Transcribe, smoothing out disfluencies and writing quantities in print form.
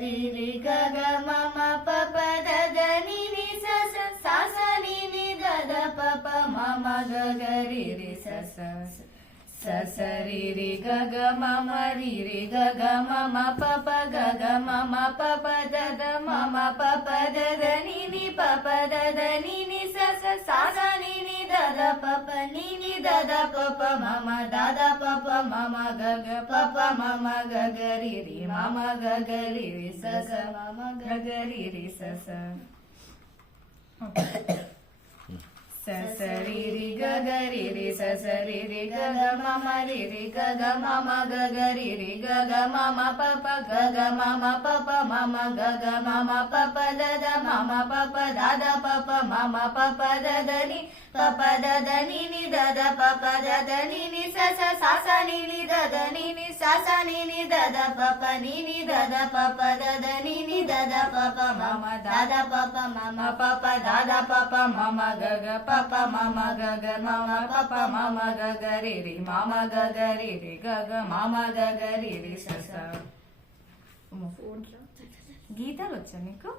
రి రి గ గ మ మ ప ప ద ద ని ని స స స స ని ని ద ద ప ప మ మ గ గ రి రి స స స స రి రి గ గ మ మ రి రి గ గ మ మ ప ప గ గ మ మ ప ప ద ద మ మ ప ప ద ద ని ని ప ప ద ద ని ని స స స స ని ని ద ద ప ప ని ని ద ద ప ప మ మ ద ద ప ప మ మ గ గ ప ప మ మ గ గ రి రి మ మ గ గ రి రి స స మ మ గ గ రి రి స స స స రి రి గ గ రి రి స స రి రి గ గ మ మ రి రి గ గ మ మ గ గ రి రి గ గ మ మ ప ప గ గ మ మ ప ప మ మ గ గ మ మ ప ప ద ద మ మ ప ప ద ద ప ప మ మ ప ప ద ద ని ప ప ద ద ని ని ద ద ప ప ద ద ని ని స స స స ని ని ద ద ని ని స స ని ని ద ద ప ప ని ని ద ద ప ప ద ద ని ని ద ద ప ప మ మ ద ద ప ప మ మ ప ప ద ద ప ప మ మ గ గ ప ప మ మ గ గ మ మ ప ప మ మ గ గ రి రి మ మ గ గ రి రి గ గ మ మ గ గ రి రి స స గీతాలు వచ్చా నీకు?